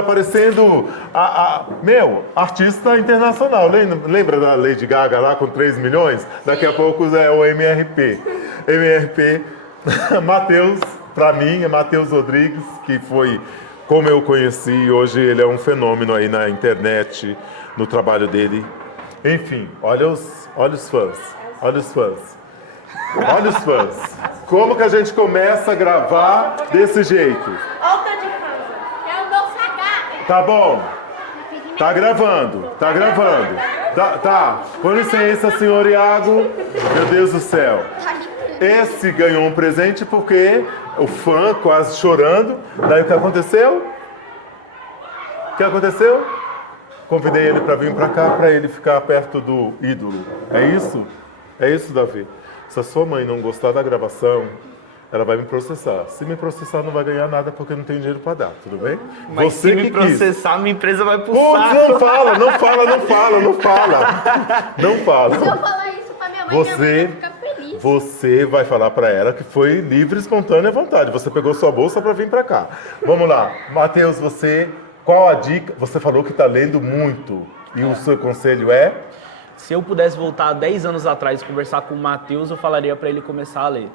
tá parecendo meu, artista internacional. Lembra da Lady Gaga lá com 3 milhões? Daqui a pouco é o MRP. MRP, Matheus, pra mim, é Matheus Rodrigues, que foi como eu conheci. Hoje ele é um fenômeno aí na internet, no trabalho dele. Enfim, olha os fãs. Olha os fãs. Olha os fãs. Como que a gente começa a gravar desse jeito? Outra de fãs. É o meu sagrado. Tá bom. Tá gravando. Tá gravando. Tá. Com licença, senhor Iago. Meu Deus do céu. Esse ganhou um presente porque o fã quase chorando. Daí o que aconteceu? O que aconteceu? Convidei ele para vir para cá, para ele ficar perto do ídolo. É isso? É isso, Davi? Se a sua mãe não gostar da gravação, ela vai me processar. Se me processar, não vai ganhar nada porque não tem dinheiro para dar, tudo bem? Mas Você se me que processar, minha empresa vai pro Putz, saco. não fala. Não fala. Se eu falar isso pra minha mãe, minha mãe vai ficar feliz. Você vai falar para ela que foi livre, espontânea vontade. Você pegou sua bolsa para vir para cá. Vamos lá. Matheus, qual a dica? Você falou que está lendo muito. E o seu conselho é? Se eu pudesse voltar 10 anos atrás e conversar com o Matheus, eu falaria para ele começar a ler.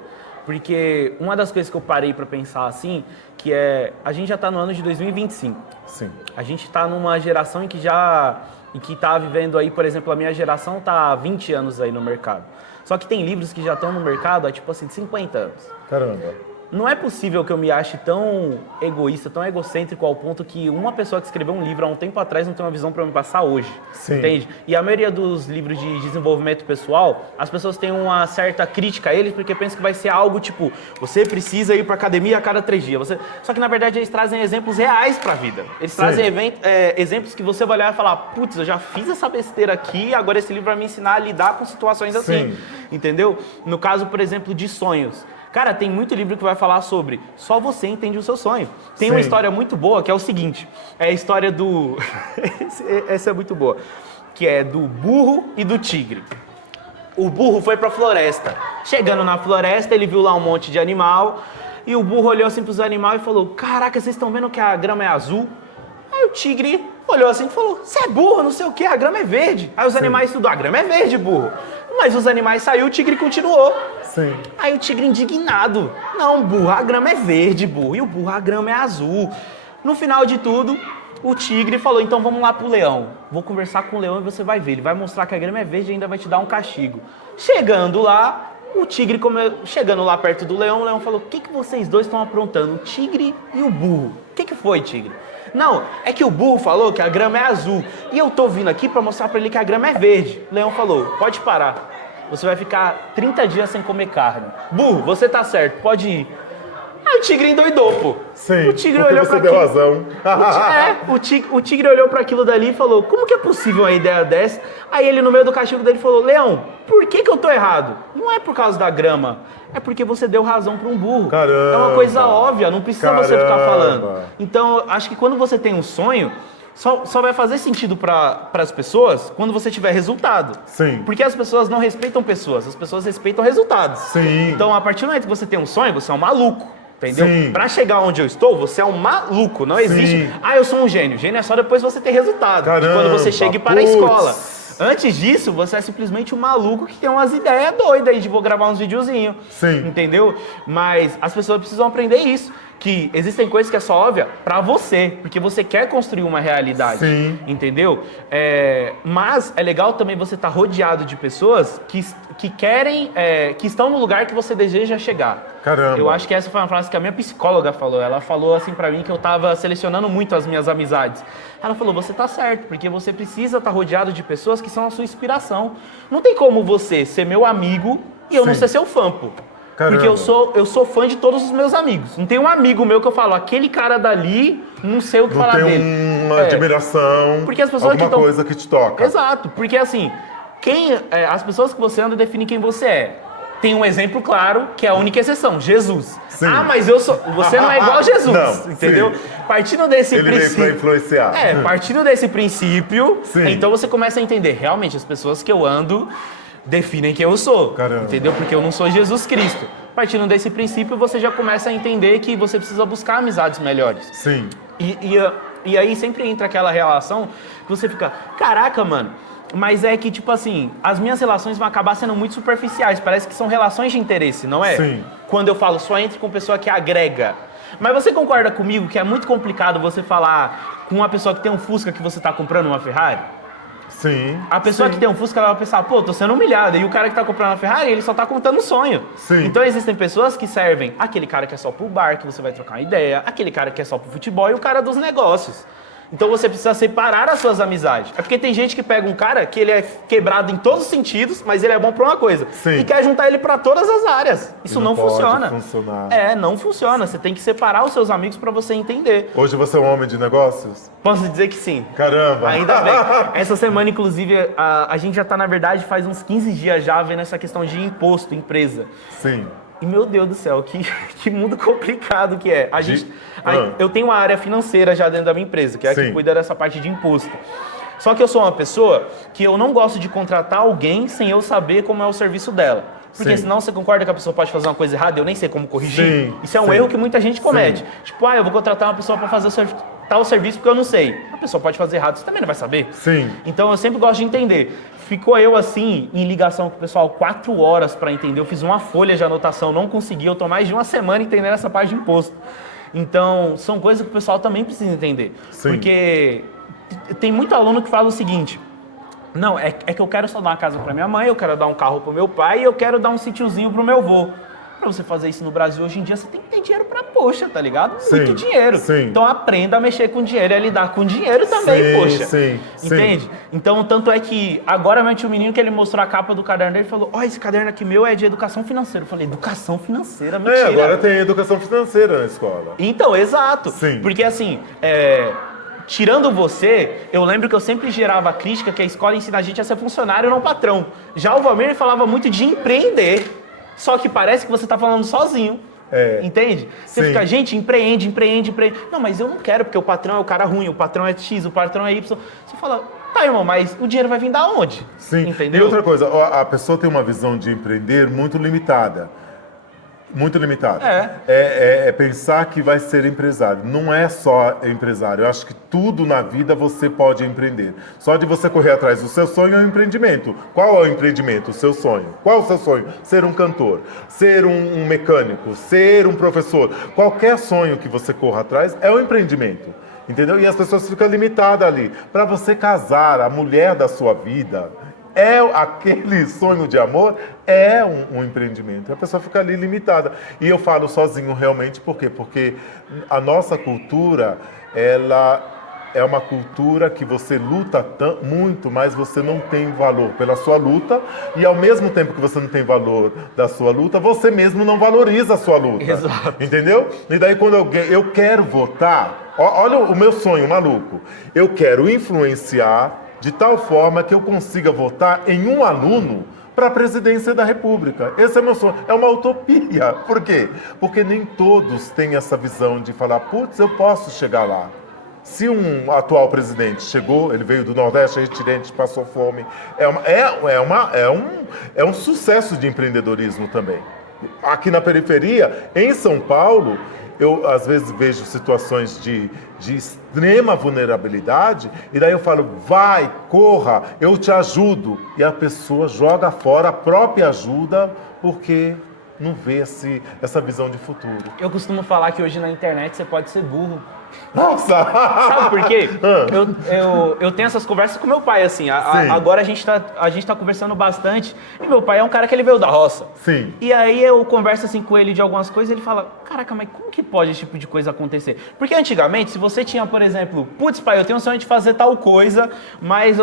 Porque uma das coisas que eu parei para pensar assim, que é, a gente já está no ano de 2025. Sim. A gente está numa geração em que está vivendo aí, por exemplo, a minha geração está há 20 anos aí no mercado. Só que tem livros que já estão no mercado há, tipo assim, de 50 anos. Caramba. Não é possível que eu me ache tão egoísta, tão egocêntrico ao ponto que uma pessoa que escreveu um livro há um tempo atrás não tem uma visão para me passar hoje. Sim. Entende? E a maioria dos livros de desenvolvimento pessoal, as pessoas têm uma certa crítica a eles porque pensam que vai ser algo tipo, você precisa ir para academia a cada 3 dias. Só que na verdade eles trazem exemplos reais para a vida. Eles trazem exemplos que você vai olhar e falar, putz, eu já fiz essa besteira aqui, agora esse livro vai me ensinar a lidar com situações assim. Sim. Entendeu? No caso, por exemplo, de sonhos. Cara, tem muito livro que vai falar sobre só você entende o seu sonho. Tem uma história muito boa que é o seguinte, é a história do... Essa é muito boa, que é do burro e do tigre. O burro foi pra floresta. Chegando na floresta, ele viu lá um monte de animal e o burro olhou assim pros animais e falou, caraca, vocês estão vendo que a grama é azul? Aí o tigre olhou assim e falou, você é burro, não sei o que, a grama é verde. Aí os animais tudo, a grama é verde, burro. Mas os animais saiu, o tigre continuou. Sim. Aí o tigre indignado, não, burro, a grama é verde, burro, e o burro, a grama é azul. No final de tudo, o tigre falou, então vamos lá pro leão. Vou conversar com o leão e você vai ver, ele vai mostrar que a grama é verde e ainda vai te dar um castigo. Chegando lá, o tigre, chegando lá perto do leão, o leão falou, o que vocês dois estão aprontando, o tigre e o burro? O que foi, tigre? Não, é que o burro falou que a grama é azul e eu tô vindo aqui pra mostrar pra ele que a grama é verde. O leão falou, pode parar, você vai ficar 30 dias sem comer carne. Burro, você tá certo, pode ir. Aí o tigre endoidou, pô. Sim, o tigre porque olhou você pra deu aquilo. razão. O tigre olhou pra aquilo dali e falou, como que é possível uma ideia dessa? Aí ele, no meio do castigo dele, falou, leão, por que eu tô errado? Não é por causa da grama, é porque você deu razão pra um burro. Caramba. É uma coisa óbvia, não precisa você ficar Caramba. falando. Então, acho que quando você tem um sonho, só vai fazer sentido para as pessoas quando você tiver resultado. Sim. Porque as pessoas não respeitam pessoas, as pessoas respeitam resultados. Sim. Então, a partir do momento que você tem um sonho, você é um maluco. Entendeu? Sim. Pra chegar onde eu estou, você é um maluco. Não existe. Eu sou um gênio. Gênio é só depois você ter resultado. Caramba, quando você chega para a putz. escola. Antes disso, você é simplesmente um maluco que tem umas ideias doidas aí de vou gravar uns videozinhos. Sim. Entendeu? Mas as pessoas precisam aprender isso. Que existem coisas que é só óbvia pra você, porque você quer construir uma realidade. Sim. Entendeu? Mas é legal também você estar rodeado de pessoas que querem, que estão no lugar que você deseja chegar. Caramba. Eu acho que essa foi uma frase que a minha psicóloga falou. Ela falou assim pra mim que eu tava selecionando muito as minhas amizades. Ela falou, você tá certo, porque você precisa estar rodeado de pessoas que são a sua inspiração. Não tem como você ser meu amigo e eu não Sim. ser seu fã, pô. Caramba. Porque eu sou fã de todos os meus amigos. Não tem um amigo meu que eu falo, aquele cara dali, não sei o que falar Não dele. tem uma admiração, Porque as pessoas alguma que tão... coisa que te toca. Exato, porque assim, as pessoas que você anda definem quem você é. Tem um exemplo claro, que é a única exceção, Jesus. Sim. Ah, mas você não é igual a Jesus, Não, entendeu? sim. Partindo desse Ele veio princípio... pra influenciar. Partindo desse princípio, Sim. então você começa a entender, realmente, as pessoas que eu ando definem quem eu sou. Caramba. Entendeu? Porque eu não sou Jesus Cristo. Partindo desse princípio, você já começa a entender que você precisa buscar amizades melhores. Sim. E E aí sempre entra aquela relação que você fica, caraca, mano, mas é que, tipo assim, as minhas relações vão acabar sendo muito superficiais, parece que são relações de interesse, não é? Sim. Quando eu falo, só entre com pessoa que agrega. Mas você concorda comigo que é muito complicado você falar com uma pessoa que tem um Fusca que você tá comprando uma Ferrari? Sim. A pessoa que tem um Fusca, ela vai pensar, pô, tô sendo humilhada. E o cara que tá comprando a Ferrari, ele só tá contando um sonho. Sim. Então existem pessoas que servem aquele cara que é só pro bar, que você vai trocar uma ideia, aquele cara que é só pro futebol e o cara dos negócios. Então você precisa separar as suas amizades. É porque tem gente que pega um cara que ele é quebrado em todos os sentidos, mas ele é bom pra uma coisa. Sim. E quer juntar ele pra todas as áreas. Isso não pode funciona. funcionar. É, não funciona. Você tem que separar os seus amigos pra você entender. Hoje você é um homem de negócios? Posso dizer que sim. Caramba! Ainda bem. Essa semana, inclusive, a gente já tá, na verdade, faz uns 15 dias já vendo essa questão de imposto, empresa. Sim. E, meu Deus do céu, que mundo complicado que é. Eu tenho uma área financeira já dentro da minha empresa, que é a que cuida dessa parte de imposto. Só que eu sou uma pessoa que eu não gosto de contratar alguém sem eu saber como é o serviço dela. Porque senão você concorda que a pessoa pode fazer uma coisa errada e eu nem sei como corrigir? Sim, Isso é um erro que muita gente comete. Sim. Tipo, eu vou contratar uma pessoa para fazer tal serviço porque eu não sei. A pessoa pode fazer errado, você também não vai saber. Sim. Então eu sempre gosto de entender. Ficou eu assim, em ligação com o pessoal, 4 horas para entender. Eu fiz uma folha de anotação, não consegui. Eu tô mais de uma semana entendendo essa parte de imposto. Então, são coisas que o pessoal também precisa entender. Sim. Porque tem muito aluno que fala o seguinte: não, é que eu quero só dar uma casa para minha mãe, eu quero dar um carro pro meu pai e eu quero dar um sítiozinho pro meu avô. Pra você fazer isso no Brasil hoje em dia, você tem que ter dinheiro pra poxa, tá ligado? Sim, muito dinheiro. sim. Então aprenda a mexer com dinheiro e a lidar com dinheiro também, poxa. Sim. Entende? Então, tanto é que agora mesmo tinha um menino que ele mostrou a capa do caderno dele e falou: esse caderno aqui meu é de educação financeira. Eu falei, educação financeira? Mentira. Agora tem educação financeira na escola. Então, exato. Sim. Porque assim, tirando você, eu lembro que eu sempre gerava a crítica que a escola ensina a gente a ser funcionário e não patrão. Já o Valmir falava muito de empreender. Só que parece que você tá falando sozinho. Entende? Você fica, gente, empreende. Não, mas eu não quero, porque o patrão é o cara ruim, o patrão é X, o patrão é Y. Você fala, tá, irmão, mas o dinheiro vai vir da onde? Sim. Entendeu? E outra coisa, a pessoa tem uma visão de empreender muito limitada. Muito limitada. É pensar que vai ser empresário. Não é só empresário. Eu acho que tudo na vida você pode empreender. Só de você correr atrás do seu sonho é um empreendimento. Qual é o empreendimento? O seu sonho. Qual é o seu sonho? Ser um cantor, ser um mecânico, ser um professor. Qualquer sonho que você corra atrás é um empreendimento. Entendeu? E as pessoas ficam limitadas ali. Para você casar, a mulher da sua vida, aquele sonho de amor é um empreendimento. A pessoa fica ali limitada. E eu falo sozinho realmente, por quê? Porque a nossa cultura, ela é uma cultura que você luta muito, mas você não tem valor pela sua luta, e ao mesmo tempo que você não tem valor da sua luta, você mesmo não valoriza a sua luta. Exato. Entendeu? E daí quando eu quero votar, olha o meu sonho maluco, eu quero influenciar de tal forma que eu consiga votar em um aluno para a presidência da República. Esse é meu sonho. É uma utopia. Por quê? Porque nem todos têm essa visão de falar, putz, eu posso chegar lá. Se um atual presidente chegou, ele veio do Nordeste, é retirante, passou fome, é um sucesso de empreendedorismo também. Aqui na periferia, em São Paulo, eu às vezes vejo situações de extrema vulnerabilidade, e daí eu falo, vai, corra, eu te ajudo. E a pessoa joga fora a própria ajuda eu não vê essa visão de futuro. Eu costumo falar que hoje na internet você pode ser burro. Nossa! Sabe por quê? Eu tenho essas conversas com meu pai, assim. Agora a gente tá conversando bastante. E meu pai é um cara que ele veio da roça. Sim. E aí eu converso assim com ele de algumas coisas e ele fala, caraca, mas como que pode esse tipo de coisa acontecer? Porque antigamente, se você tinha, por exemplo, putz, pai, eu tenho um sonho de fazer tal coisa, mas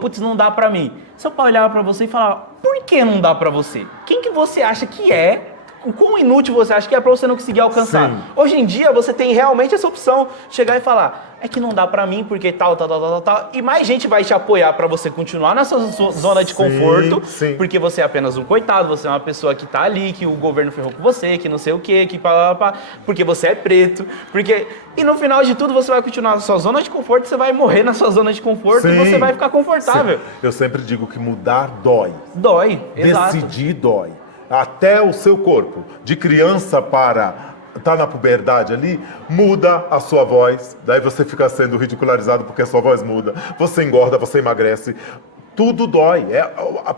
putz, não dá pra mim. Seu pai olhava pra você e falava, por que não dá pra você? Quem que você acha que é? O quão inútil você acha que é pra você não conseguir alcançar? Sim. Hoje em dia, você tem realmente essa opção. Chegar e falar, é que não dá pra mim, porque tal. E mais gente vai te apoiar pra você continuar nessa zona de conforto. Sim. Porque você é apenas um coitado, você é uma pessoa que tá ali, que o governo ferrou com você, que não sei o quê, que porque você é preto. E no final de tudo, você vai continuar na sua zona de conforto, você vai morrer na sua zona de conforto e você vai ficar confortável. Sim. Eu sempre digo que mudar dói. Dói, exato. Decidir dói. Até o seu corpo, de criança para tá na puberdade ali, muda a sua voz, daí você fica sendo ridicularizado porque a sua voz muda, você engorda, você emagrece. Tudo dói.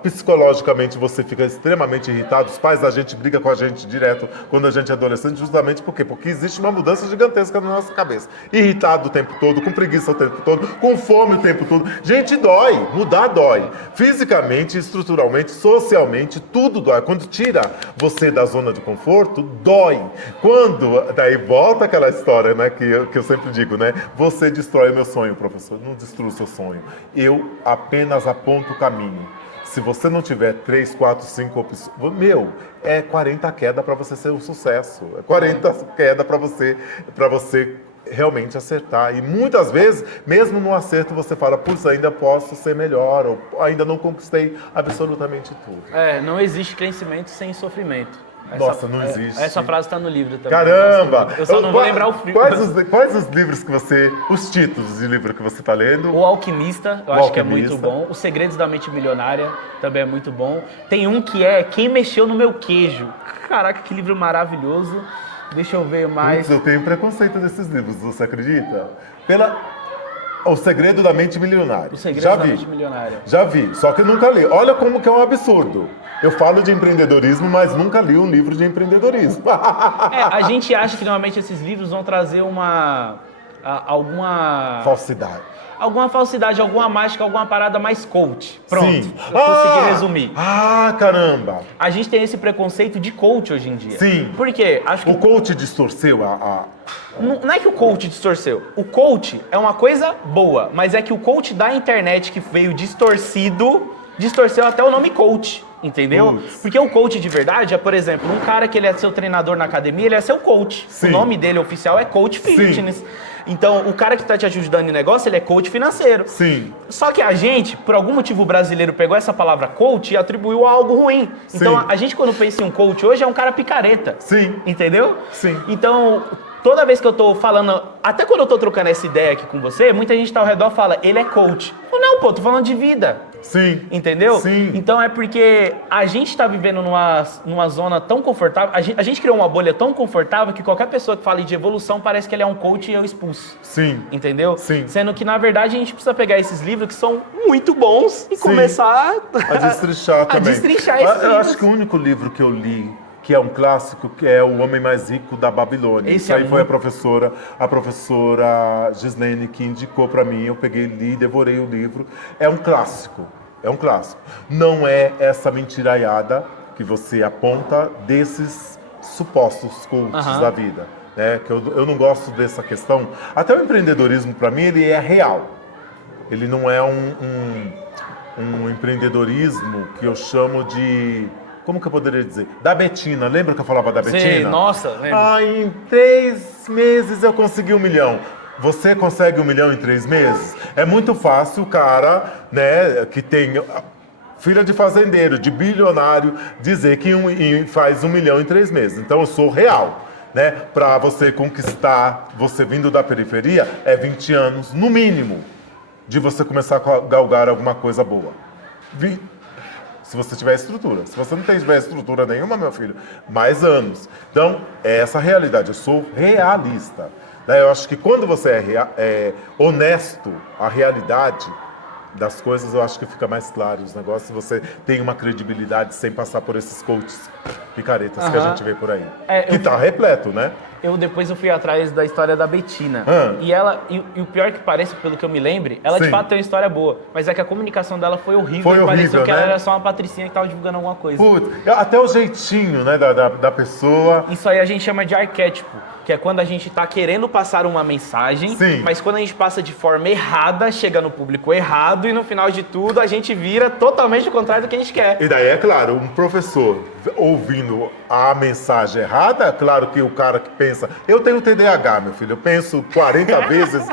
Psicologicamente você fica extremamente irritado. Os pais da gente brigam com a gente direto quando a gente é adolescente, justamente por quê? Porque existe uma mudança gigantesca na nossa cabeça. Irritado o tempo todo, com preguiça o tempo todo, com fome o tempo todo. Gente, dói. Mudar dói. Fisicamente, estruturalmente, socialmente, tudo dói. Quando tira você da zona de conforto, dói. Quando, daí volta aquela história, né, que eu sempre digo, né? Você destrói o meu sonho, professor. Não destrua o seu sonho. Eu apenas aponta o caminho. Se você não tiver 3, 4, 5 opções, é 40 quedas para você ser um sucesso. É 40 quedas para você realmente acertar. E muitas vezes, mesmo no acerto, você fala, putz, ainda posso ser melhor, ou ainda não conquistei absolutamente tudo. Não existe crescimento sem sofrimento. Não existe. Essa frase está no livro também. Caramba! Eu só não vou lembrar o filme. Quais os livros os títulos de livro que você está lendo? O Alquimista, eu acho que é muito bom. Os Segredos da Mente Milionária também é muito bom. Tem um que é Quem Mexeu no Meu Queijo. Caraca, que livro maravilhoso. Deixa eu ver mais. Putz, eu tenho preconceito desses livros, você acredita? O Segredo da Mente Milionária. O Segredo da Mente Milionária. Já vi, só que eu nunca li. Olha como que é um absurdo. Eu falo de empreendedorismo, mas nunca li um livro de empreendedorismo. A gente acha que normalmente esses livros vão trazer alguma... falsidade. Alguma falsidade, alguma mágica, alguma parada mais coach. Pronto, Sim. Eu consegui resumir. Caramba! A gente tem esse preconceito de coach hoje em dia. Sim. Por quê? Acho que o coach distorceu Não é que o coach distorceu. O coach é uma coisa boa, mas é que o coach da internet que veio distorceu até o nome coach. Entendeu? Porque o coach de verdade é, por exemplo, um cara que ele é seu treinador na academia, ele é seu coach. Sim. O nome dele oficial é coach fitness. Sim. Então, o cara que está te ajudando em negócio, ele é coach financeiro. Sim. Só que a gente, por algum motivo brasileiro, pegou essa palavra coach e atribuiu a algo ruim. Sim. Então, a gente quando pensa em um coach hoje é um cara picareta. Sim. Entendeu? Sim. Então, toda vez que eu tô falando, até quando eu tô trocando essa ideia aqui com você, muita gente tá ao redor e fala, ele é coach. Eu, não, pô, tô falando de vida. Sim. Entendeu? Sim. Então é porque a gente tá vivendo numa zona tão confortável, a gente criou uma bolha tão confortável que qualquer pessoa que fale de evolução parece que ele é um coach e eu expulso. Sim. Entendeu? Sim. Sendo que, na verdade, a gente precisa pegar esses livros que são muito bons e começar a destrinchar também. A destrinchar esses Eu acho que o único livro que eu li que é um clássico, que é O Homem Mais Rico da Babilônia. Isso aí foi a professora Gislene que indicou para mim, eu peguei, li, devorei o livro. É um clássico, Não é essa mentiraiada que você aponta desses supostos coaches da vida, né? Que eu não gosto dessa questão. Até o empreendedorismo, para mim, ele é real. Ele não é um empreendedorismo que eu chamo de... Como que eu poderia dizer? Da Betina. Lembra que eu falava da Betina? Sim, nossa, lembro. Em 3 meses eu consegui 1 milhão. Você consegue 1 milhão em 3 meses? É muito fácil o cara, né, que tem filha de fazendeiro, de bilionário, dizer que faz 1 milhão em 3 meses. Então eu sou real. Né? Para você conquistar, você vindo da periferia, é 20 anos, no mínimo, de você começar a galgar alguma coisa boa. Se você tiver estrutura. Se você não tiver estrutura nenhuma, meu filho, mais anos. Então, é essa a realidade. Eu sou realista. Eu acho que quando você é honesto, a realidade das coisas, eu acho que fica mais claro os negócios. Você tem uma credibilidade sem passar por esses coaches picaretas que a gente vê por aí. Que tá repleto, né? Depois eu fui atrás da história da Betina. E o pior que parece, pelo que eu me lembre, ela de fato tem uma história boa. Mas é que a comunicação dela foi horrível. Pareceu que ela era só uma patricinha que tava divulgando alguma coisa. Putz, até o jeitinho, né, da pessoa. Isso aí a gente chama de arquétipo. Que é quando a gente tá querendo passar uma mensagem, mas quando a gente passa de forma errada, chega no público errado e no final de tudo a gente vira totalmente o contrário do que a gente quer. E daí, é claro, um professor ouvindo a mensagem errada, claro que o cara que pensa, eu tenho TDAH, meu filho, eu penso 40 vezes,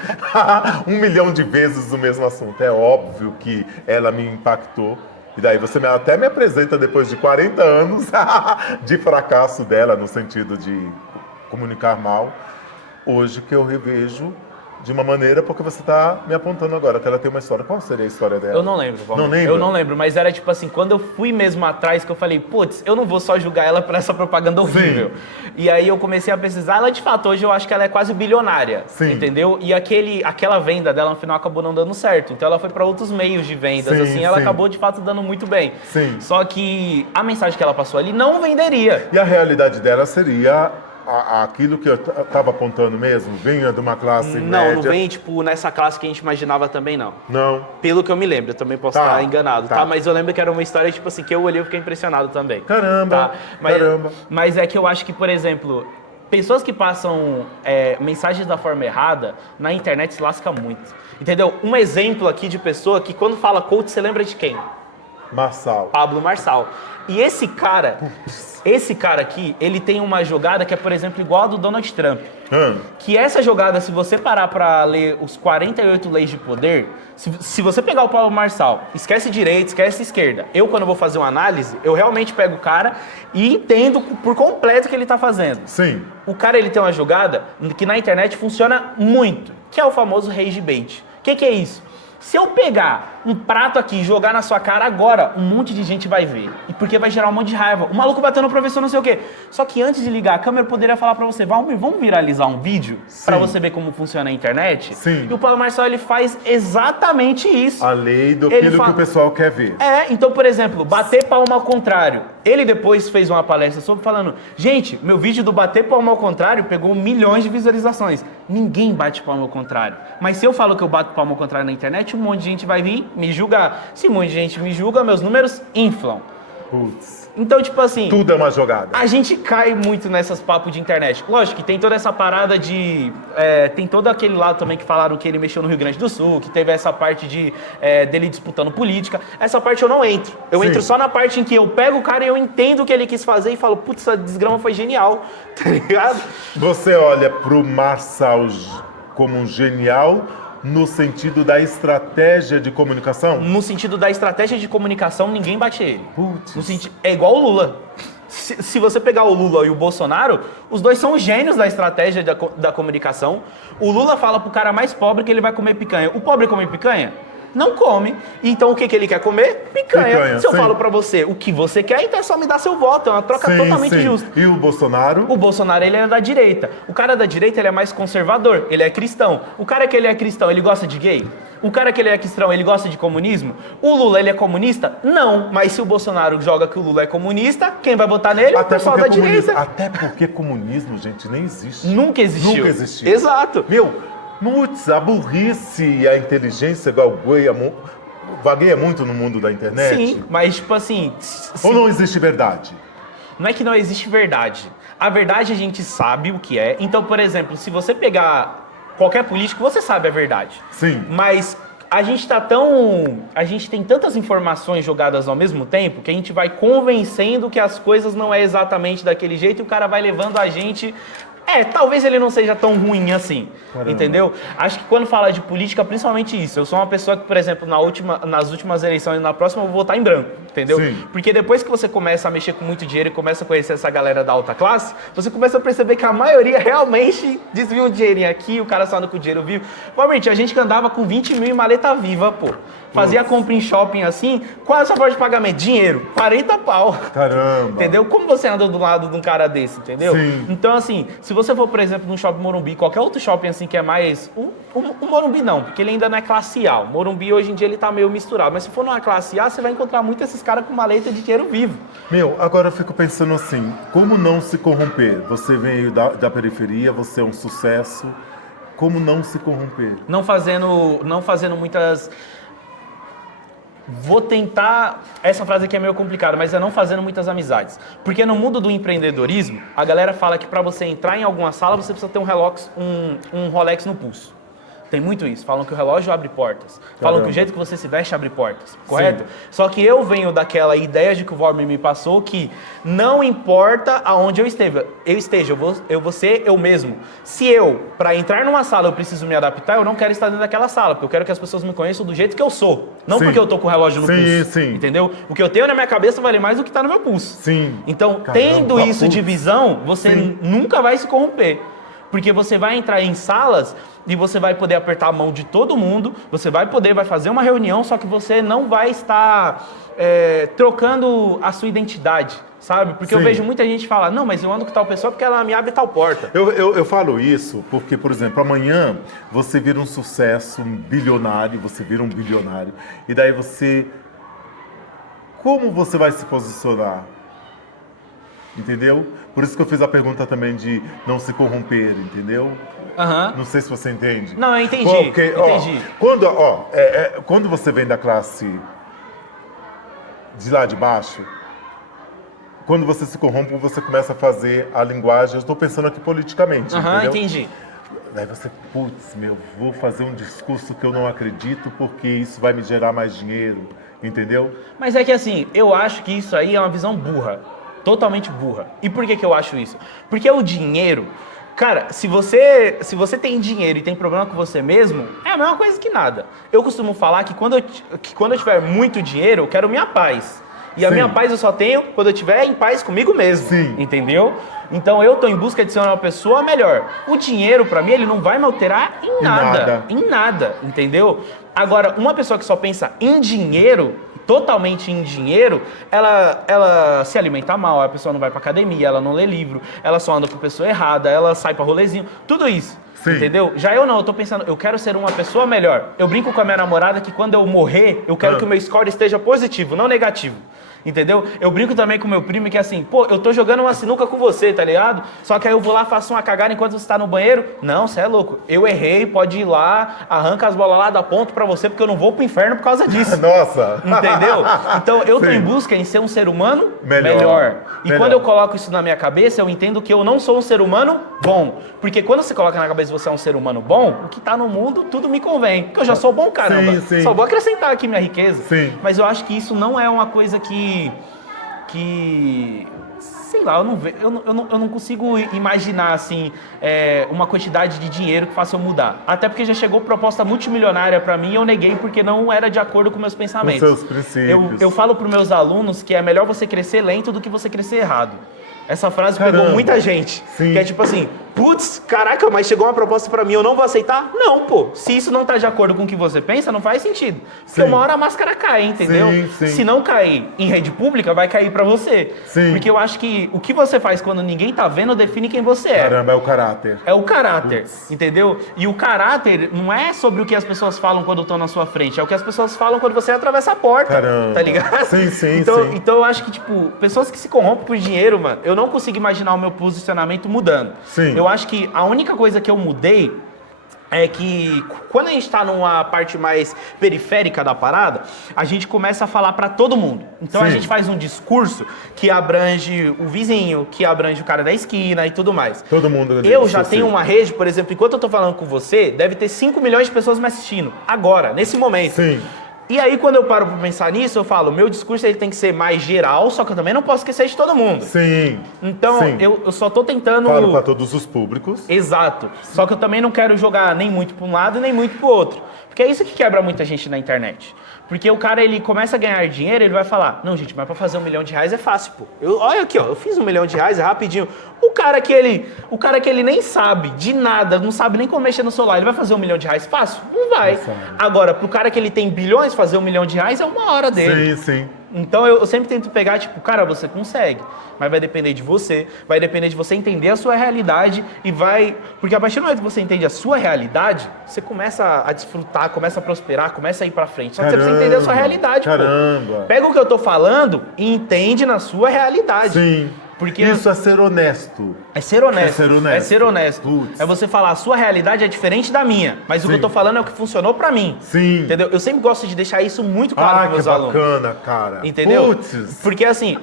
1 milhão de vezes o mesmo assunto. É óbvio que ela me impactou. E daí você até me apresenta depois de 40 anos de fracasso dela, no sentido de comunicar mal, hoje que eu revejo de uma maneira porque você tá me apontando agora que ela tem uma história. Qual seria a história dela? Eu não lembro. Não lembra? Eu não lembro, mas era tipo assim, quando eu fui mesmo atrás, que eu falei, putz, eu não vou só julgar ela por essa propaganda horrível. E aí eu comecei a pesquisar, ela de fato, hoje eu acho que ela é quase bilionária, entendeu? E aquela venda dela no final acabou não dando certo. Então ela foi para outros meios de vendas, assim, ela acabou de fato dando muito bem. Sim. Só que a mensagem que ela passou ali não venderia. E a realidade dela seria aquilo que eu tava apontando mesmo? Vinha de uma classe média? Não vem, tipo, nessa classe que a gente imaginava também, não. Não? Pelo que eu me lembro, eu também posso estar enganado, tá? Mas eu lembro que era uma história, tipo assim, que eu olhei e fiquei impressionado também. Caramba, tá? Mas é que eu acho que, por exemplo, pessoas que passam mensagens da forma errada, na internet se lasca muito. Entendeu? Um exemplo aqui de pessoa que quando fala coach, você lembra de quem? Marçal. Pablo Marçal. E esse cara aqui, ele tem uma jogada que é, por exemplo, igual a do Donald Trump. Que essa jogada, se você parar pra ler os 48 leis de poder, se você pegar o Pablo Marçal, esquece direita, esquece esquerda. Eu, quando vou fazer uma análise, eu realmente pego o cara e entendo por completo o que ele tá fazendo. Sim. O cara, ele tem uma jogada que na internet funciona muito, que é o famoso rage bait. O que é isso? Se eu pegar um prato aqui e jogar na sua cara agora, um monte de gente vai ver. E porque vai gerar um monte de raiva. O maluco bateu no professor, não sei o quê. Só que antes de ligar a câmera, eu poderia falar pra você, vamos viralizar um vídeo pra você ver como funciona a internet? Sim. E o Paulo Marçal, ele faz exatamente isso. A lei do que o pessoal quer ver. Então, por exemplo, bater palma ao contrário. Ele depois fez uma palestra sobre falando, gente, meu vídeo do bater palma ao contrário pegou milhões de visualizações. Ninguém bate palma ao contrário. Mas se eu falo que eu bato palma ao contrário na internet, um monte de gente vai vir me julgar. Se um monte de gente me julga, meus números inflam. Putz. Então, tipo assim... Tudo é uma jogada. A gente cai muito nessas papos de internet. Lógico que tem toda essa parada de... tem todo aquele lado também que falaram que ele mexeu no Rio Grande do Sul, que teve essa parte de dele disputando política. Essa parte eu não entro. Eu entro só na parte em que eu pego o cara e eu entendo o que ele quis fazer e falo, putz, essa desgrama foi genial. Tá ligado? Você olha pro Marçal como um genial... No sentido da estratégia de comunicação? No sentido da estratégia de comunicação, ninguém bate ele. Putz. É igual o Lula. Se você pegar o Lula e o Bolsonaro, os dois são gênios da estratégia da comunicação. O Lula fala pro cara mais pobre que ele vai comer picanha. O pobre come picanha? Não come. Então o que ele quer comer? Picanha. Se eu falo pra você o que você quer, então é só me dar seu voto. É uma troca totalmente justa. E o Bolsonaro? O Bolsonaro, ele é da direita. O cara da direita, ele é mais conservador. Ele é cristão. O cara que ele é cristão, ele gosta de gay? O cara que ele é cristão, ele gosta de comunismo? O Lula, ele é comunista? Não. Mas se o Bolsonaro joga que o Lula é comunista, quem vai votar nele? O pessoal da direita. Até porque comunismo, gente, nem existe. Nunca existiu. Nunca existiu. Exato. Putz, a burrice e a inteligência vagueia muito no mundo da internet. Sim, mas tipo assim... Ou não existe verdade? Não é que não existe verdade. A verdade a gente sabe o que é. Então, por exemplo, se você pegar qualquer político, você sabe a verdade. Sim. Mas a gente tem tantas informações jogadas ao mesmo tempo que a gente vai convencendo que as coisas não é exatamente daquele jeito e o cara vai levando a gente... talvez ele não seja tão ruim assim, entendeu? Acho que quando fala de política, principalmente isso. Eu sou uma pessoa que, por exemplo, nas últimas eleições e na próxima eu vou votar em branco, entendeu? Sim. Porque depois que você começa a mexer com muito dinheiro e começa a conhecer essa galera da alta classe, você começa a perceber que a maioria realmente desvia um dinheirinho aqui, o cara só anda com o dinheiro vivo. Realmente, a gente que andava com 20 mil em maleta viva, pô. Fazia compra em shopping assim, qual é a sua forma de pagamento? Dinheiro, 40 pau. Caramba. Entendeu? Como você anda do lado de um cara desse, entendeu? Sim. Então, assim, se você for, por exemplo, num shopping Morumbi, qualquer outro shopping assim que é mais... O Morumbi não, porque ele ainda não é classe A. O Morumbi, hoje em dia, ele tá meio misturado. Mas se for numa classe A, você vai encontrar muito esses caras com maleta de dinheiro vivo. Agora eu fico pensando assim, como não se corromper? Você veio da periferia, você é um sucesso. Como não se corromper? Não fazendo muitas... Vou tentar... Essa frase aqui é meio complicada, mas é não fazendo muitas amizades. Porque no mundo do empreendedorismo, a galera fala que para você entrar em alguma sala, você precisa ter um Rolex no pulso. Tem muito isso. Falam que o relógio abre portas. Falam que o jeito que você se veste abre portas. Correto? Sim. Só que eu venho daquela ideia de que o Vorme me passou que não importa aonde eu esteja, eu vou ser eu mesmo. Se para entrar numa sala, eu preciso me adaptar, eu não quero estar dentro daquela sala, porque eu quero que as pessoas me conheçam do jeito que eu sou. Não porque eu tô com o relógio no pulso. Sim. Entendeu? O que eu tenho na minha cabeça vale mais do que tá no meu pulso. Sim. Então, tendo isso de visão, você nunca vai se corromper. Porque você vai entrar em salas e você vai poder apertar a mão de todo mundo, você vai fazer uma reunião, só que você não vai estar trocando a sua identidade, sabe? Porque eu vejo muita gente falar, não, mas eu ando com tal pessoa porque ela me abre tal porta. Eu falo isso porque, por exemplo, amanhã você vira um sucesso, um bilionário, você vira um bilionário, e daí você... Como você vai se posicionar? Entendeu? Por isso que eu fiz a pergunta também de não se corromper, entendeu? Não sei se você entende. Não, eu entendi. Porque, entendi. Quando você vem da classe de lá de baixo, quando você se corrompe, você começa a fazer a linguagem. Eu estou pensando aqui politicamente, entendeu? Entendi. Daí você, vou fazer um discurso que eu não acredito porque isso vai me gerar mais dinheiro, entendeu? Mas é que assim, eu acho que isso aí é uma visão burra. Totalmente burra. E por que eu acho isso? Porque o dinheiro... Cara, se você tem dinheiro e tem problema com você mesmo, é a mesma coisa que nada. Eu costumo falar que quando eu tiver muito dinheiro, eu quero minha paz. E a minha paz eu só tenho quando eu estiver em paz comigo mesmo. Sim. Entendeu? Então eu tô em busca de ser uma pessoa melhor. O dinheiro, pra mim, ele não vai me alterar em nada. Em nada, entendeu? Agora, uma pessoa que só pensa em dinheiro... totalmente em dinheiro, ela se alimenta mal, a pessoa não vai pra academia, ela não lê livro, ela só anda com a pessoa errada, ela sai pra rolezinho, tudo isso, entendeu? Já eu não, eu tô pensando, eu quero ser uma pessoa melhor. Eu brinco com a minha namorada que quando eu morrer, eu quero que o meu score esteja positivo, não negativo. Entendeu? Eu brinco também com meu primo que é assim, eu tô jogando uma sinuca com você, tá ligado? Só que aí eu vou lá, faço uma cagada enquanto você tá no banheiro. Não, você é louco. Eu errei, pode ir lá, arranca as bolas lá, dá ponto pra você, porque eu não vou pro inferno por causa disso. Nossa! Entendeu? Então eu tô em busca em ser um ser humano melhor. E quando eu coloco isso na minha cabeça, eu entendo que eu não sou um ser humano bom. Porque quando você coloca na cabeça que você é um ser humano bom, o que tá no mundo, tudo me convém. Porque eu já sou bom, caramba. Sim. Só vou acrescentar aqui minha riqueza. Sim. Mas eu acho que isso não é uma coisa que sei lá, eu não consigo imaginar assim uma quantidade de dinheiro que faça eu mudar. Até porque já chegou proposta multimilionária pra mim e eu neguei porque não era de acordo com meus pensamentos. Com seus princípios. Eu falo pros meus alunos que é melhor você crescer lento do que você crescer errado. Essa frase pegou muita gente. Sim. Que é tipo assim, putz, caraca, mas chegou uma proposta pra mim, eu não vou aceitar? Não, pô. Se isso não tá de acordo com o que você pensa, não faz sentido. Porque uma hora a máscara cai, entendeu? Sim. Se não cair em rede pública, vai cair pra você. Sim. Porque eu acho que o que você faz quando ninguém tá vendo define quem você é. Caramba, é o caráter. É o caráter, entendeu? E o caráter não é sobre o que as pessoas falam quando estão na sua frente, é o que as pessoas falam quando você atravessa a porta. Caramba. Tá ligado? Sim. Então eu acho que, tipo, pessoas que se corrompem por dinheiro, mano, eu não consigo imaginar o meu posicionamento mudando. Sim. Eu acho que a única coisa que eu mudei é que quando a gente tá numa parte mais periférica da parada, a gente começa a falar pra todo mundo. Então a gente faz um discurso que abrange o vizinho, que abrange o cara da esquina e tudo mais. Todo mundo. Eu já tenho uma rede, por exemplo, enquanto eu tô falando com você, deve ter 5 milhões de pessoas me assistindo. Agora, nesse momento. Sim. E aí, quando eu paro pra pensar nisso, eu falo, meu discurso ele tem que ser mais geral, só que eu também não posso esquecer de todo mundo. Sim. Então, eu só tô tentando... Falo pra todos os públicos. Exato. Só que eu também não quero jogar nem muito pra um lado, nem muito pro outro. Porque é isso que quebra muita gente na internet. Porque o cara, ele começa a ganhar dinheiro, ele vai falar, não, gente, mas pra fazer R$1 milhão é fácil, pô. Olha aqui, ó, eu fiz R$1 milhão, é rapidinho. O cara que ele nem sabe de nada, não sabe nem como mexer no celular, ele vai fazer R$1 milhão fácil? Não vai. Agora, pro cara que ele tem bilhões, fazer R$1 milhão é uma hora dele. Sim. Então eu sempre tento pegar, tipo, cara, você consegue, mas vai depender de você, vai depender de você entender a sua realidade e vai... Porque a partir do momento que você entende a sua realidade, você começa a desfrutar, começa a prosperar, começa a ir pra frente. Só que você precisa entender a sua realidade, pô. Pega o que eu tô falando e entende na sua realidade. Sim. Porque isso é ser honesto. É ser honesto. É ser honesto. É ser honesto. Putz. É você falar, a sua realidade é diferente da minha, mas o que eu tô falando é o que funcionou pra mim. Sim. Entendeu? Eu sempre gosto de deixar isso muito claro para meus alunos. Bacana, cara. Entendeu? Putz. Porque assim,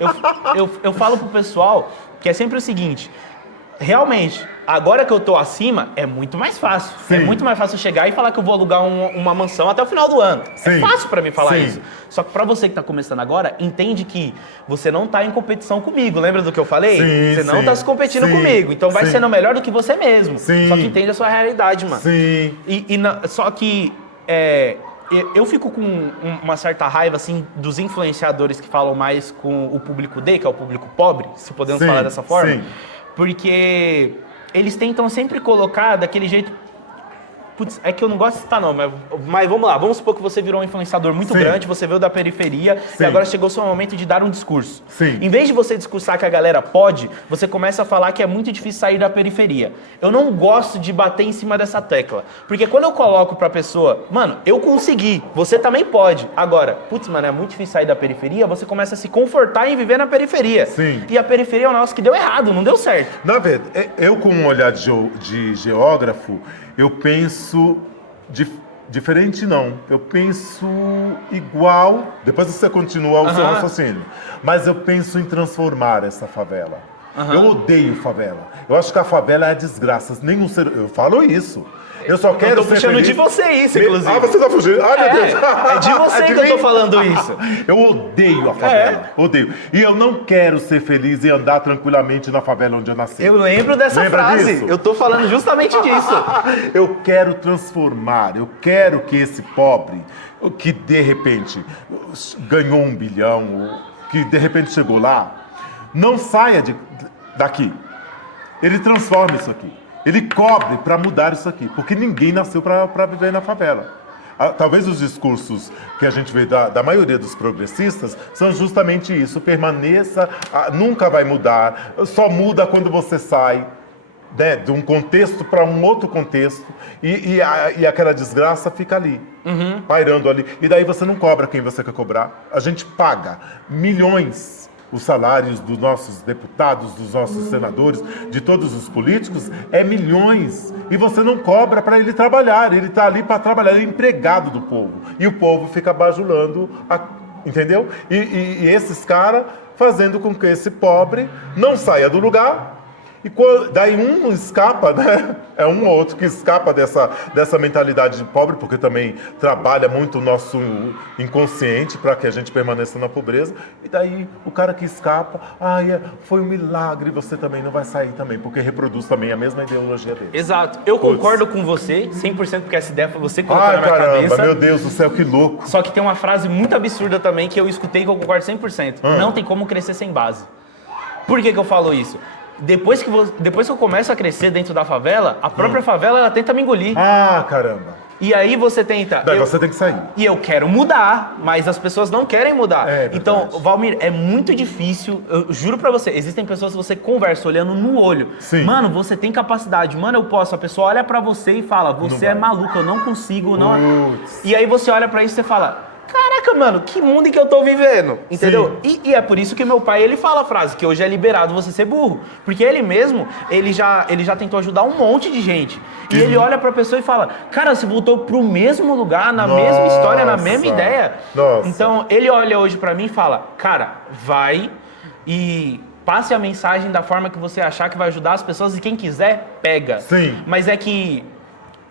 eu falo pro pessoal que é sempre o seguinte, realmente, agora que eu tô acima, é muito mais fácil. Sim. É muito mais fácil chegar e falar que eu vou alugar uma mansão até o final do ano. Sim. É fácil pra mim falar Sim. isso. Só que pra você que tá começando agora, entende que você não tá em competição comigo. Lembra do que eu falei? Sim, você não sim. tá se competindo Sim. comigo. Então vai Sim. sendo melhor do que você mesmo. Sim. Só que entende a sua realidade, mano. Sim. Só que eu fico com uma certa raiva, assim, dos influenciadores que falam mais com o público D, que é o público pobre, se podemos falar dessa forma. Sim. Porque eles tentam sempre colocar daquele jeito... Putz, é que eu não gosto de citar não, mas vamos lá. Vamos supor que você virou um influenciador muito grande, você veio da periferia e agora chegou o seu momento de dar um discurso. Sim. Em vez de você discursar que a galera pode, você começa a falar que é muito difícil sair da periferia. Eu não gosto de bater em cima dessa tecla. Porque quando eu coloco pra pessoa, mano, eu consegui, você também pode. Agora, putz, mano, é muito difícil sair da periferia, você começa a se confortar em viver na periferia. Sim. E a periferia é um negócio que deu errado, não deu certo. Na verdade, eu com um olhar de geógrafo, eu penso diferente não. Eu penso igual, depois você continua o seu raciocínio, mas eu penso em transformar essa favela. Eu odeio favela. Eu acho que a favela é a desgraça. Nenhum ser... Eu falo isso. Eu só quero ser feliz. Eu tô puxando de você isso, inclusive. Ah, você tá fugindo? Ai, meu Deus. É de você que eu tô falando isso. Eu odeio a favela. Odeio. E eu não quero ser feliz e andar tranquilamente na favela onde eu nasci. Eu lembro dessa frase. Disso? Eu tô falando justamente disso. Eu quero transformar. Eu quero que esse pobre, que de repente ganhou 1 bilhão, que de repente chegou lá, não saia daqui. Ele transforma isso aqui. Ele cobre para mudar isso aqui, porque ninguém nasceu para viver na favela. Talvez os discursos que a gente vê da maioria dos progressistas são justamente isso, permaneça, nunca vai mudar, só muda quando você sai, né, de um contexto para um outro contexto e aquela desgraça fica ali, pairando ali. E daí você não cobra quem você quer cobrar. A gente paga milhões. Os salários dos nossos deputados, dos nossos senadores, de todos os políticos, é milhões. E você não cobra para ele trabalhar. Ele está ali para trabalhar, ele é empregado do povo. E o povo fica bajulando, entendeu? E esses caras fazendo com que esse pobre não saia do lugar. E daí um escapa, né? É um ou outro que escapa dessa mentalidade de pobre, porque também trabalha muito o nosso inconsciente para que a gente permaneça na pobreza. E daí o cara que escapa, foi um milagre, você também não vai sair também, porque reproduz também a mesma ideologia dele. Exato. Eu concordo com você, 100%, porque essa ideia foi você que colocou na minha cabeça. Meu Deus do céu, que louco. Só que tem uma frase muito absurda também que eu escutei e que eu concordo 100%. Não tem como crescer sem base. Por que eu falo isso? Depois que eu começo a crescer dentro da favela, a própria favela ela tenta me engolir. Ah, caramba. E aí você tenta... Daí você tem que sair. E eu quero mudar, mas as pessoas não querem mudar. Então, Valmir, é muito difícil, eu juro pra você, existem pessoas que você conversa olhando no olho. Sim. Mano, você tem capacidade, mano, eu posso. A pessoa olha pra você e fala, você é maluco, eu não consigo, não... E aí você olha pra isso e você fala... Caraca, mano, que mundo que eu tô vivendo, entendeu? E é por isso que meu pai, ele fala a frase, que hoje é liberado você ser burro. Porque ele mesmo, ele já tentou ajudar um monte de gente. E ele olha pra pessoa e fala, cara, você voltou pro mesmo lugar, na mesma história, na mesma ideia. Então, ele olha hoje pra mim e fala, cara, vai e... passe a mensagem da forma que você achar que vai ajudar as pessoas e quem quiser, pega. Sim. Mas é que,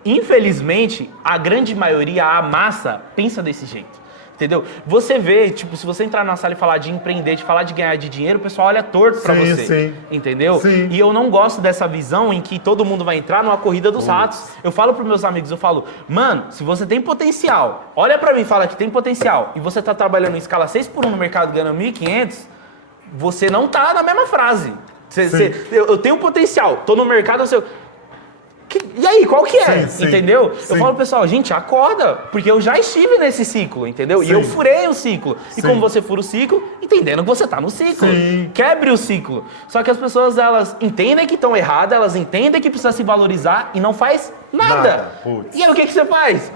infelizmente, a grande maioria, a massa, pensa desse jeito. Entendeu? Você vê, tipo, se você entrar na sala e falar de empreender, de falar de ganhar de dinheiro, o pessoal olha torto pra você. Sim. Entendeu? Sim. E eu não gosto dessa visão em que todo mundo vai entrar numa corrida dos ratos. Eu falo pros meus amigos, eu falo, mano, se você tem potencial, olha pra mim e fala que tem potencial, e você tá trabalhando em escala 6x1 no mercado ganhando 1.500, você não tá na mesma frase. Eu tenho potencial, tô no mercado, e aí, qual que é? Sim. Entendeu? Sim. Eu falo, pessoal, gente, acorda, porque eu já estive nesse ciclo, entendeu? Sim. E eu furei o ciclo. E Sim. como você fura o ciclo, entendendo que você tá no ciclo. Sim. Quebre o ciclo. Só que as pessoas, elas entendem que estão erradas, elas entendem que precisa se valorizar e não faz nada. E aí, o que você faz?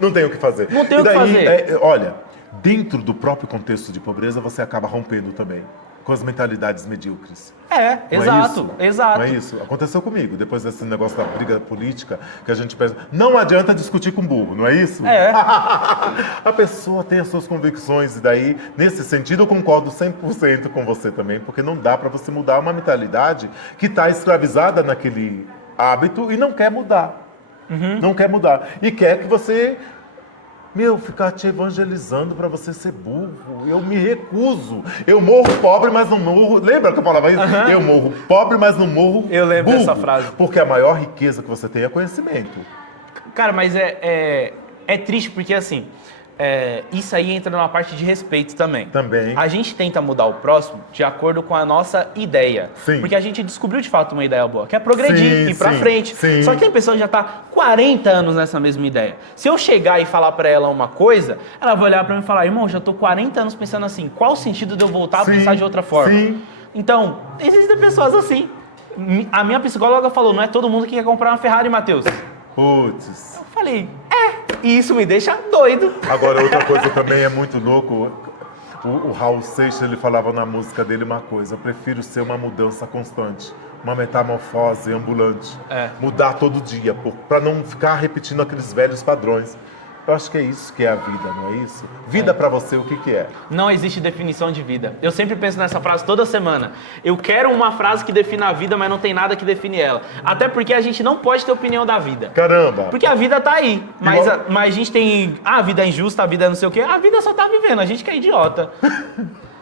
Não tem o que fazer. Não tem o que fazer. Olha, dentro do próprio contexto de pobreza, você acaba rompendo também com as mentalidades medíocres. Exato. Não é isso? Aconteceu comigo, depois desse negócio da briga política, que a gente pensa, não adianta discutir com burro, não é isso? A pessoa tem as suas convicções, e daí, nesse sentido, eu concordo 100% com você também, porque não dá para você mudar uma mentalidade que está escravizada naquele hábito e não quer mudar. Não quer mudar. E quer que você... ficar te evangelizando para você ser burro. Eu me recuso. Eu morro pobre, mas não morro... Lembra que eu falava isso? Eu morro pobre, mas não morro Eu lembro burro, dessa frase. Porque a maior riqueza que você tem é conhecimento. Cara, mas é triste porque, assim, isso aí entra numa parte de respeito também. Também. A gente tenta mudar o próximo de acordo com a nossa ideia. Sim. Porque a gente descobriu de fato uma ideia boa, que é progredir, ir pra frente. Sim. Só que tem pessoa que já tá 40 anos nessa mesma ideia. Se eu chegar e falar pra ela uma coisa, ela vai olhar pra mim e falar, irmão, já tô 40 anos pensando assim, qual o sentido de eu voltar a pensar de outra forma? Sim. Então, existem pessoas assim. A minha psicóloga falou, não é todo mundo que quer comprar uma Ferrari, Matheus. Putz. Eu falei, e isso me deixa doido. Agora, outra coisa também é muito louco. O Raul Seixas, ele falava na música dele uma coisa: eu prefiro ser uma mudança constante, uma metamorfose ambulante. Mudar todo dia, para não ficar repetindo aqueles velhos padrões. Eu acho que é isso que é a vida, não é isso? Vida pra você, o que que é? Não existe definição de vida. Eu sempre penso nessa frase toda semana. Eu quero uma frase que defina a vida, mas não tem nada que define ela. Até porque a gente não pode ter opinião da vida. Caramba! Porque a vida tá aí. Mas a gente tem... a vida é injusta, a vida é não sei o quê. A vida só tá vivendo, a gente que é idiota.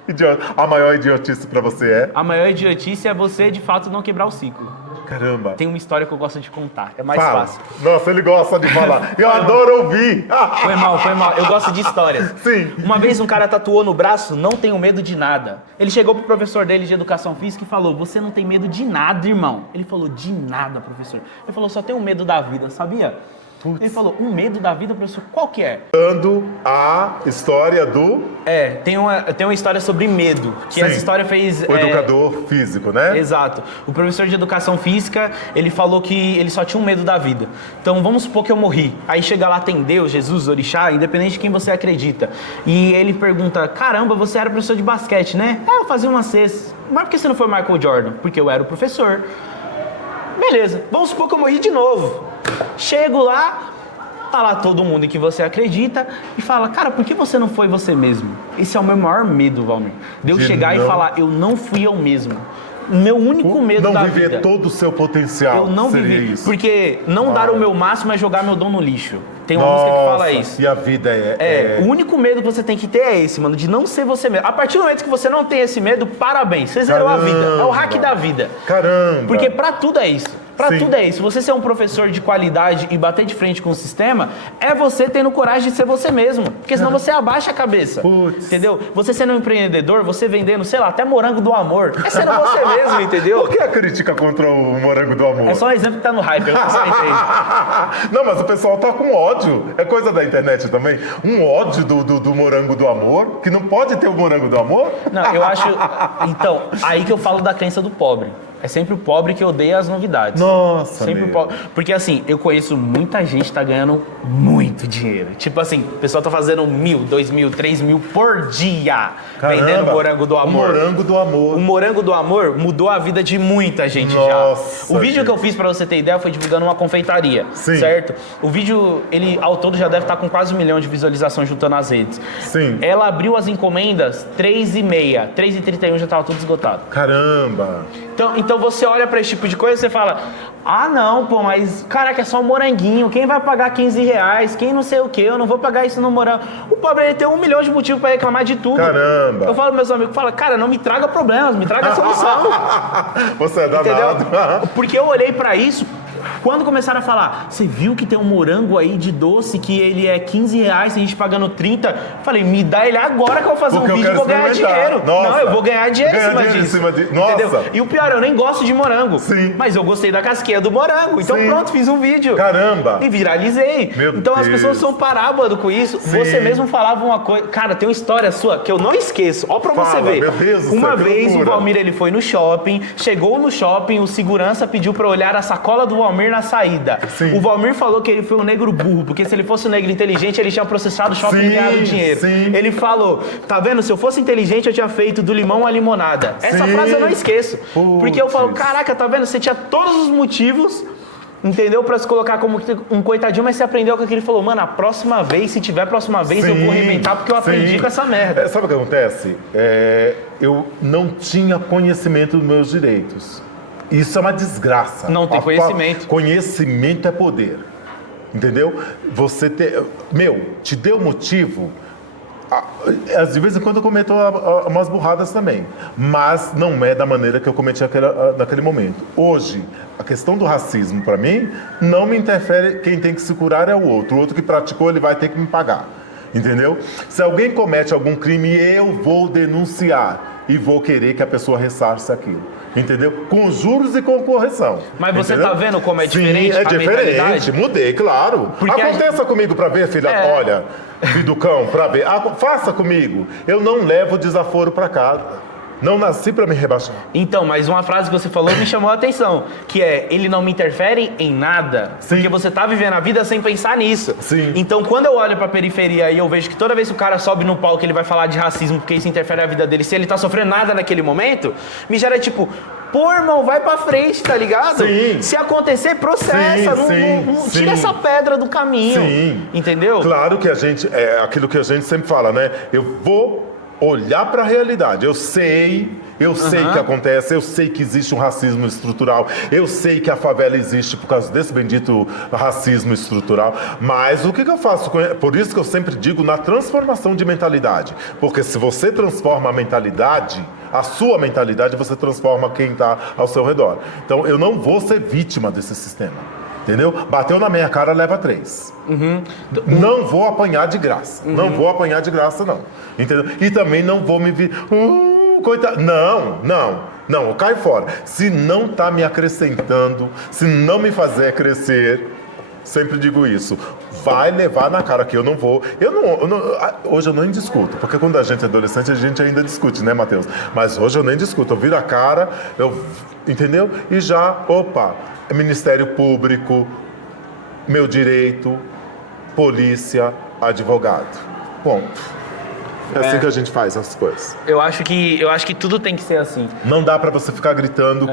Idiota. A maior idiotice pra você é? A maior idiotice é você, de fato, não quebrar o ciclo. Caramba. Tem uma história que eu gosto de contar. É mais Fala. fácil. Nossa, ele gosta de falar. Eu adoro ouvir. Foi mal. Eu gosto de histórias. Sim. Uma vez um cara tatuou no braço, não tenho medo de nada. Ele chegou pro professor dele de educação física e falou, você não tem medo de nada, irmão. Ele falou, de nada, professor. Ele falou, só tenho medo da vida, sabia? Putz. Ele falou, um medo da vida, professor, qual que é? A história do... tem uma história sobre medo, que Sim. essa história fez... O educador físico, né? Exato. O professor de educação física, ele falou que ele só tinha um medo da vida. Então, vamos supor que eu morri. Aí chega lá, tem Deus, Jesus, Orixá, independente de quem você acredita. E ele pergunta, caramba, você era professor de basquete, né? Eu fazia uma cesta. Mas por que você não foi Michael Jordan? Porque eu era o professor. Beleza, vamos supor que eu morri de novo. Chego lá, tá lá todo mundo em que você acredita e fala, cara, por que você não foi você mesmo? Esse é o meu maior medo, Valmir. De eu chegar e falar, eu não fui eu mesmo. Meu único medo da vida. Não viver todo o seu potencial. Eu não vivi. Isso. Porque não dar o meu máximo é jogar meu dom no lixo. Tem uma música que fala isso. E a vida O único medo que você tem que ter é esse, mano, de não ser você mesmo. A partir do momento que você não tem esse medo, parabéns, você zerou a vida. É o hack da vida. Caramba! Porque pra tudo é isso. Pra Sim. tudo é isso. Você ser um professor de qualidade e bater de frente com o sistema é você tendo coragem de ser você mesmo. Porque senão você abaixa a cabeça. Putz. Entendeu? Você sendo um empreendedor, você vendendo, sei lá, até morango do amor. É sendo você mesmo, entendeu? Por que a crítica contra o morango do amor? É só um exemplo que tá no hype, eu só entrei. Não, mas o pessoal tá com ódio. É coisa da internet também. Um ódio do morango do amor, que não pode ter o morango do amor? Não, eu acho... Então, aí que eu falo da crença do pobre. É sempre o pobre que odeia as novidades. Nossa, sempre o pobre. Porque assim, eu conheço muita gente que tá ganhando muito dinheiro. Tipo assim, o pessoal tá fazendo 1.000, 2.000, 3.000 por dia. Caramba, vendendo morango do amor. O morango do amor. O morango do amor mudou a vida de muita gente Nossa, já. O vídeo gente. que eu fiz, pra você ter ideia, foi divulgando uma confeitaria. Sim. Certo? O vídeo, ele ao todo já deve estar com quase 1 milhão de visualizações juntando as redes. Sim. Ela abriu as encomendas 3h30. 3h31 já tava tudo esgotado. Caramba. Então você olha pra esse tipo de coisa e você fala, ah não, pô, mas caraca, é só um moranguinho, quem vai pagar 15 reais, quem não sei o que, eu não vou pagar isso no morango. O pobre, ele tem 1 milhão de motivos pra reclamar de tudo. Caramba. Eu falo pros meus amigos, cara, não me traga problemas, me traga solução. Você é danado. Entendeu? Porque eu olhei pra isso, quando começaram a falar, você viu que tem um morango aí de doce que ele é 15 reais, a gente pagando 30, eu falei, me dá ele agora que eu vou fazer Porque um eu vídeo e vou quero ganhar experimentar. dinheiro. Nossa. Não, eu vou ganhar dinheiro em cima disso. Nossa. Entendeu? E o pior, eu nem gosto de morango. Sim. Mas eu gostei da casquinha do morango. Então Sim. pronto, fiz um vídeo. Caramba. E viralizei. Meu então as Deus. pessoas são parábolas com isso. Sim. Você mesmo falava uma coisa. Cara, tem uma história sua que eu não esqueço. Ó pra você Fala, ver. meu Deus do céu, Uma que vez loucura. o Valmir, ele foi no shopping, chegou no shopping, o segurança pediu pra olhar a sacola do Valmir na saída. Sim. O Valmir falou que ele foi um negro burro, porque se ele fosse um negro inteligente, ele tinha processado o shopping Sim, e ganhado dinheiro. sim. Ele falou, tá vendo? Se eu fosse inteligente, eu tinha feito do limão à limonada. Essa Sim. frase eu não esqueço. Putz. Porque eu falo, caraca, tá vendo? Você tinha todos os motivos, entendeu? Pra se colocar como um coitadinho, mas você aprendeu com aquilo e falou, mano, a próxima vez, se tiver a próxima vez, eu vou arrebentar porque eu aprendi sim. com essa merda. Sabe o que acontece? Eu não tinha conhecimento dos meus direitos. Isso é uma desgraça. Não tem conhecimento. Conhecimento é poder. Entendeu? Você te deu motivo. De vez em quando eu cometo umas burradas também, mas não é da maneira que eu cometi naquele momento. Hoje, a questão do racismo, para mim, não me interfere. Quem tem que se curar é o outro. O outro que praticou, ele vai ter que me pagar. entendeu? Se alguém comete algum crime, eu vou denunciar e vou querer que a pessoa ressarça aquilo. Entendeu? Com juros e com correção. Mas você entendeu? tá vendo como é diferente? Sim, é a diferente. mentalidade? Mudei, claro. Porque Aconteça comigo pra ver, filha. Olha, filho do cão, pra ver. Faça comigo. Eu não levo desaforo pra casa. Não nasci pra me rebaixar. Então, mas uma frase que você falou me chamou a atenção, que é, ele não me interfere em nada, Sim. porque você tá vivendo a vida sem pensar nisso. Sim. Então, quando eu olho pra periferia e eu vejo que toda vez que o cara sobe no palco ele vai falar de racismo, porque isso interfere na vida dele, se ele tá sofrendo nada naquele momento, me gera tipo, pô, irmão, vai pra frente, tá ligado? Sim. Se acontecer, processa, não tira essa pedra do caminho, Sim. entendeu? Claro que a gente, é aquilo que a gente sempre fala, né? Eu vou olhar para a realidade. Eu sei que acontece, eu sei que existe um racismo estrutural, eu sei que a favela existe por causa desse bendito racismo estrutural, mas o que eu faço com ele? Por isso que eu sempre digo na transformação de mentalidade, porque se você transforma a mentalidade, a sua mentalidade, você transforma quem está ao seu redor. Então eu não vou ser vítima desse sistema. Entendeu? Bateu na minha cara, leva 3. Não vou apanhar de graça. Não vou apanhar de graça, não. Entendeu? E também não vou me vir... coitado. Não, eu caio fora. Se não tá me acrescentando, se não me fazer crescer, sempre digo isso. Vai levar na cara que eu não vou. Hoje eu nem discuto, porque quando a gente é adolescente, a gente ainda discute, né, Matheus? Mas hoje eu nem discuto. Eu viro a cara, entendeu? E já, Ministério Público, meu direito, polícia, advogado. Ponto. É assim que a gente faz as coisas. Eu acho que tudo tem que ser assim. Não dá pra você ficar gritando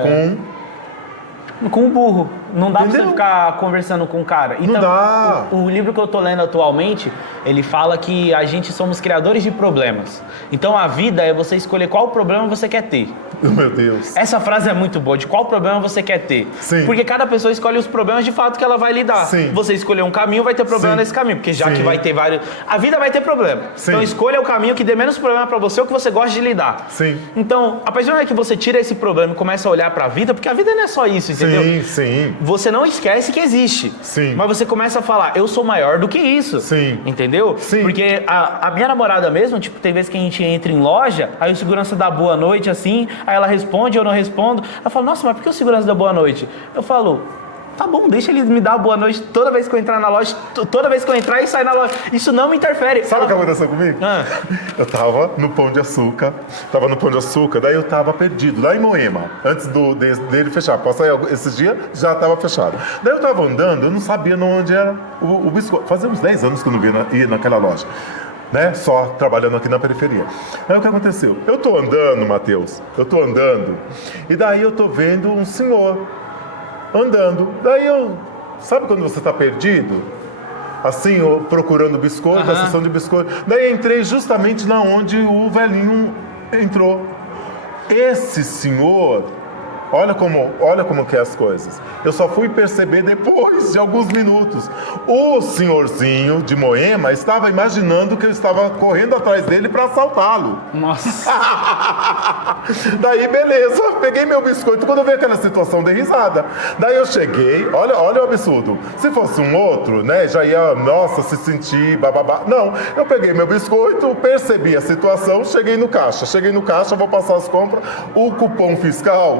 Com o burro. Não dá Entendeu? pra você ficar conversando com o cara. Não dá. O livro que eu tô lendo atualmente, ele fala que a gente somos criadores de problemas. Então a vida é você escolher qual problema você quer ter. Meu Deus. Essa frase é muito boa, de qual problema você quer ter. Sim. Porque cada pessoa escolhe os problemas de fato que ela vai lidar. Sim. Você escolher um caminho, vai ter problema Sim. nesse caminho. Porque já Sim. que vai ter vários... A vida vai ter problema. Sim. Então escolha o caminho que dê menos problema pra você ou que você gosta de lidar. Sim. Então, a partir do momento que você tira esse problema e começa a olhar pra vida, porque a vida não é só isso, entendeu? Sim. Você não esquece que existe. Sim. Mas você começa a falar, eu sou maior do que isso. Sim. Entendeu? Sim. Porque a minha namorada mesmo, tipo, tem vezes que a gente entra em loja, aí o segurança dá boa noite, assim, aí ela responde, eu não respondo. Ela fala, nossa, mas por que o segurança dá boa noite? Eu falo, tá bom, deixa ele me dar boa noite toda vez que eu entrar na loja, toda vez que eu entrar e sair na loja. Isso não me interfere. Sabe o que aconteceu comigo? Ah. Eu tava no Pão de Açúcar, daí eu tava perdido, lá em Moema, antes dele fechar. Passei esses dias, já tava fechado. Daí eu tava andando, eu não sabia onde era o biscoito. Fazia uns 10 anos que eu não ia naquela loja. Né? Só trabalhando aqui na periferia. Aí o que aconteceu? Eu tô andando, Matheus, e daí eu tô vendo um senhor andando. Daí sabe quando você tá perdido? Assim, procurando biscoito, a sessão de biscoito. Daí entrei justamente na onde o velhinho entrou. Esse senhor, olha como que é as coisas. Eu só fui perceber depois de alguns minutos. O senhorzinho de Moema estava imaginando que eu estava correndo atrás dele para assaltá-lo. Nossa. Daí, beleza, peguei meu biscoito. Quando eu vi aquela situação, dei risada. Daí eu cheguei, olha o absurdo. Se fosse um outro, né, já ia, nossa, se sentir, bababá. Não, eu peguei meu biscoito, percebi a situação, cheguei no caixa, vou passar as compras. O cupom fiscal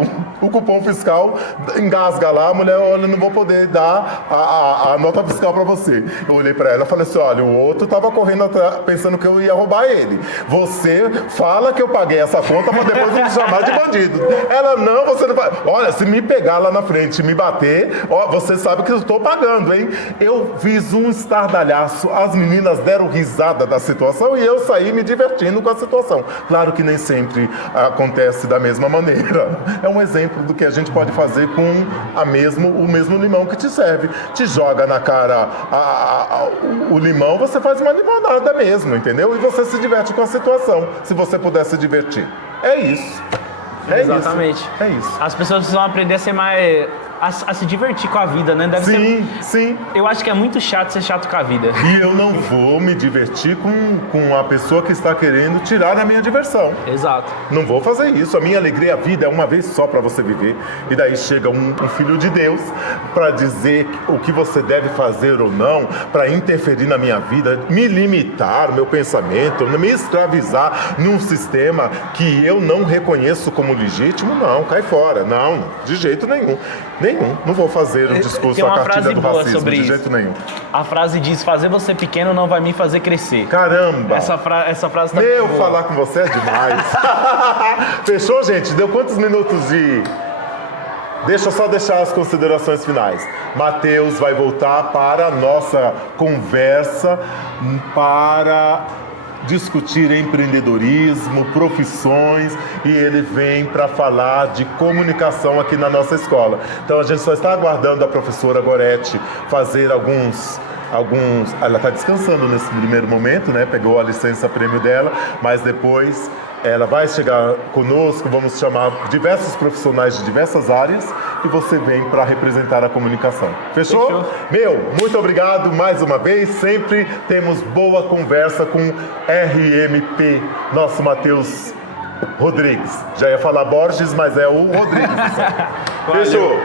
engasga lá, a mulher, olha, não vou poder dar a nota fiscal pra você. Eu olhei pra ela e falei assim, olha, o outro tava correndo atrás, pensando que eu ia roubar ele. Você fala que eu paguei essa conta pra depois me chamar de bandido. Ela, não, você não vai. Olha, se me pegar lá na frente e me bater, ó, você sabe que eu tô pagando, hein? Eu fiz um estardalhaço, as meninas deram risada da situação e eu saí me divertindo com a situação. Claro que nem sempre acontece da mesma maneira. É um exemplo do que a gente pode fazer com o mesmo limão que te serve. Te joga na cara o limão, você faz uma limonada mesmo, entendeu? E você se diverte com a situação, se você puder se divertir. É isso. Exatamente. É isso. As pessoas precisam aprender a ser mais... a se divertir com a vida, né? Deve Sim, ser... sim. Eu acho que é muito chato ser chato com a vida. E eu não vou me divertir com a pessoa que está querendo tirar a minha diversão. Exato. Não vou fazer isso. A minha alegria, a vida é uma vez só para você viver. E daí chega um filho de Deus para dizer o que você deve fazer ou não, para interferir na minha vida, me limitar meu pensamento, me escravizar num sistema que eu não reconheço como legítimo. Não, cai fora. Não, de jeito nenhum. Nenhum. Não vou fazer o discurso Tem uma a cartilha frase do boa racismo, sobre de isso. jeito nenhum. A frase diz, fazer você pequeno não vai me fazer crescer. Caramba! Essa frase tá Meu, boa. falar com você é demais. Fechou, gente? Deu quantos minutos de... Deixa eu só deixar as considerações finais. Matheus vai voltar para a nossa conversa para discutir empreendedorismo, profissões, e ele vem para falar de comunicação aqui na nossa escola. Então a gente só está aguardando a professora Gorete fazer alguns... Ela está descansando nesse primeiro momento, né? Pegou a licença prêmio dela, mas depois ela vai chegar conosco, vamos chamar diversos profissionais de diversas áreas e você vem para representar a comunicação. Fechou? Fechou. Meu, muito obrigado mais uma vez. Sempre temos boa conversa com RMP, nosso Matheus Rodrigues. Já ia falar Borges, mas é o Rodrigues. Valeu. Fechou.